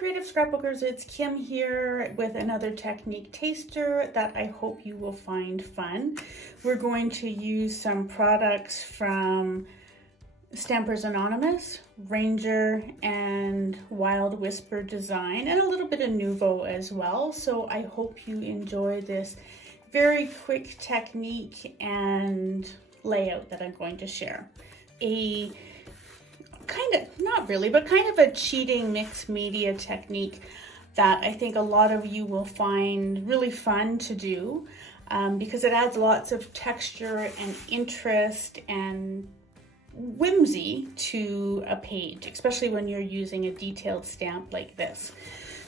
creative scrapbookers, it's Kim here with another technique taster that I hope you will find fun. We're going to use some products from Stampers Anonymous, Ranger, and Wild Whisper Design, and a little bit of Nuvo as well. So I hope you enjoy this very quick technique and layout that I'm going to share. A kind of, not really, but kind of a cheating mixed media technique that I think a lot of you will find really fun to do because it adds lots of texture and interest and whimsy to a page, especially when you're using a detailed stamp like this.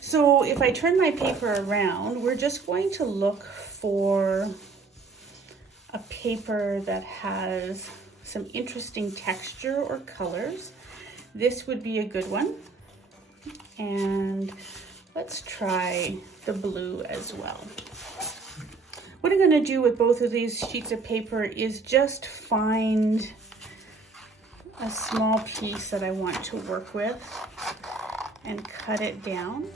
So if I turn my paper around, we're just going to look for a paper that has some interesting texture or colors. This would be a good one. And let's try the blue as well. What I'm going to do with both of these sheets of paper is just find a small piece that I want to work with and cut it down.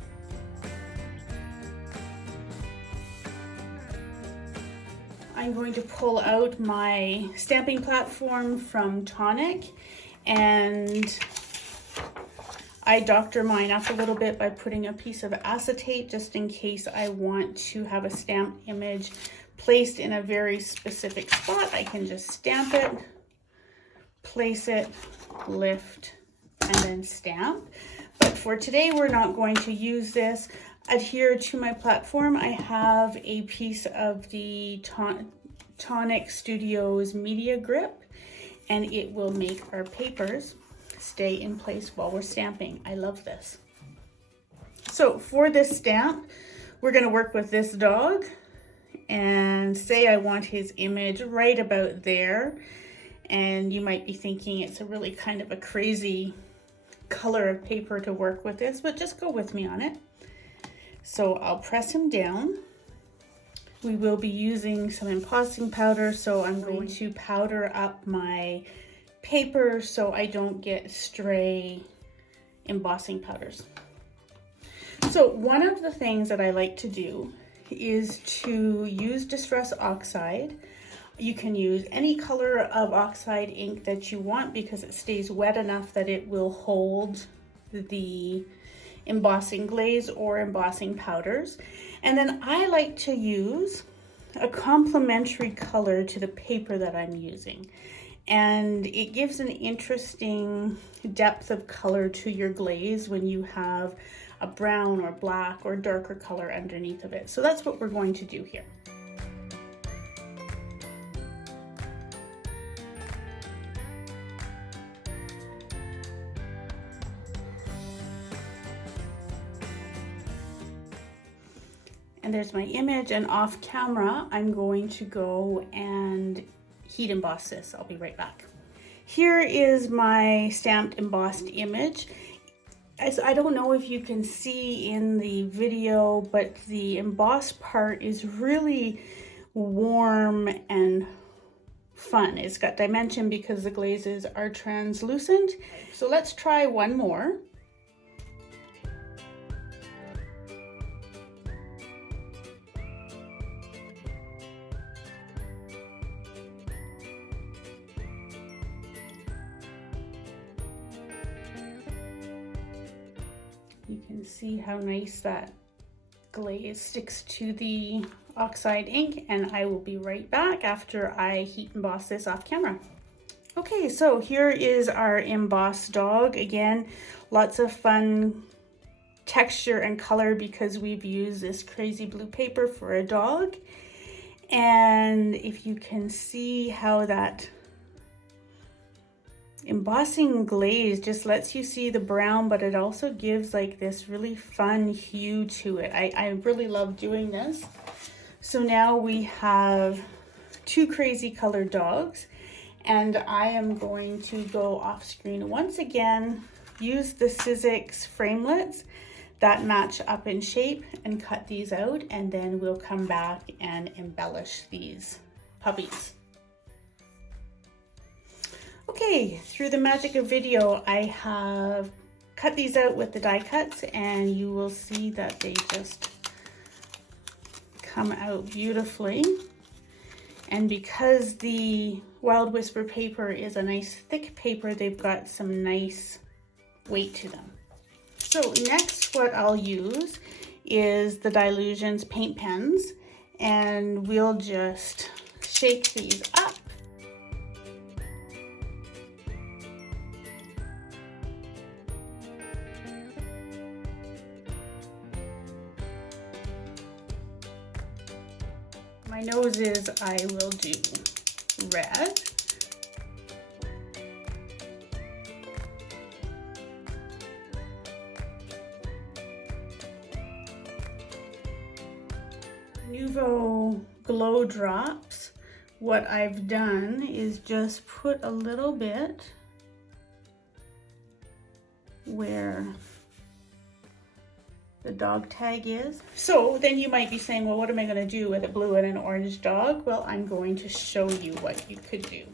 I'm going to pull out my stamping platform from Tonic, and I doctor mine up a little bit by putting a piece of acetate just in case I want to have a stamped image placed in a very specific spot. I can just stamp it, place it, lift, and then stamp. But for today, we're not going to use this. Adhere to my platform, I have a piece of the Tonic Studios media grip, and it will make our papers stay in place while we're stamping. I love this. So for this stamp, we're going to work with this dog and say I want his image right about there. And you might be thinking it's a really kind of a crazy color of paper to work with this, but just go with me on it. So I'll press him down. We will be using some embossing powder, so I'm going to powder up my paper so I don't get stray embossing powders. So one of the things that I like to do is to use Distress Oxide. You can use any color of Oxide ink that you want because it stays wet enough that it will hold the embossing glaze or embossing powders. And then I like to use a complementary color to the paper that I'm using. And it gives an interesting depth of color to your glaze when you have a brown or black or darker color underneath of it. So that's what we're going to do here. And there's my image, and off camera, I'm going to go and heat emboss this. I'll be right back. Here is my stamped embossed image. As I don't know if you can see in the video, but the embossed part is really warm and fun. It's got dimension because the glazes are translucent. So let's try one more. You can see how nice that glaze sticks to the Oxide ink, and I will be right back after I heat emboss this off camera. Okay, so here is our embossed dog. Again, lots of fun texture and color because we've used this crazy blue paper for a dog. And if you can see how that embossing glaze just lets you see the brown, but it also gives like this really fun hue to it. I really love doing this. So now we have two crazy colored dogs, and I am going to go off screen once again, use the Sizzix framelits that match up in shape and cut these out, and then we'll come back and embellish these puppies. Okay, through the magic of video, I have cut these out with the die cuts and you will see that they just come out beautifully. And because the Wild Whisper paper is a nice thick paper, they've got some nice weight to them. So next what I'll use is the Dylusions paint pens, and we'll just shake these up. My noses I will do red. Nuvo glow drops, what I've done is just put a little bit where the dog tag is. So then you might be saying, well, what am I going to do with a blue and an orange dog? Well, I'm going to show you what you could do.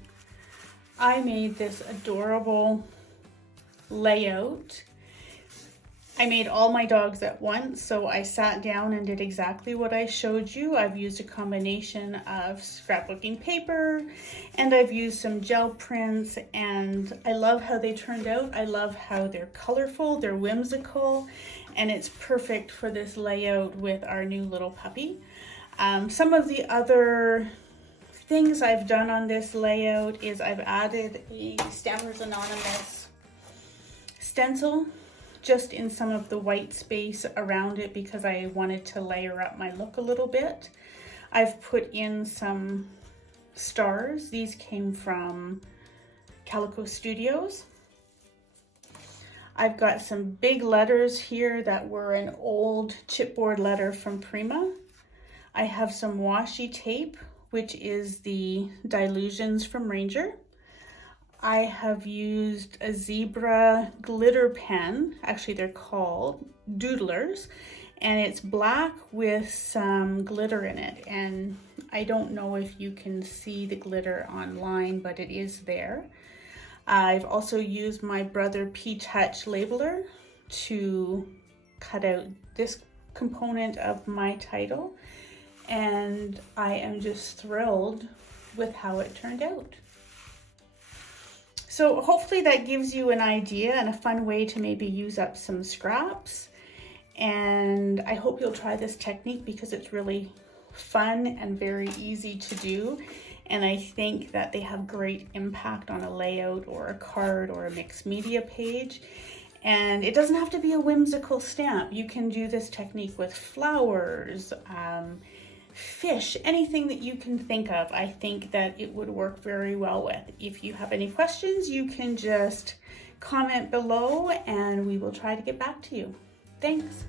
I made this adorable layout. I made all my dogs at once, so I sat down and did exactly what I showed you. I've used a combination of scrapbooking paper and I've used some gel prints, and I love how they turned out. I love how they're colorful, they're whimsical, and it's perfect for this layout with our new little puppy. Some of the other things I've done on this layout is I've added a Stampers Anonymous stencil just in some of the white space around it because I wanted to layer up my look a little bit. I've put in some stars. These came from Calico Studios. I've got some big letters here that were an old chipboard letter from Prima. I have some washi tape, which is the Dylusions from Ranger. I have used a zebra glitter pen. Actually, they're called Doodlerz, and it's black with some glitter in it. And I don't know if you can see the glitter online, but it is there. I've also used my Brother P-Touch labeler to cut out this component of my title, and I am just thrilled with how it turned out. So hopefully that gives you an idea and a fun way to maybe use up some scraps. And I hope you'll try this technique because it's really fun and very easy to do. And I think that they have great impact on a layout or a card or a mixed media page. And it doesn't have to be a whimsical stamp. You can do this technique with flowers, fish, anything that you can think of. I think that it would work very well with. If you have any questions, you can just comment below and we will try to get back to you. Thanks.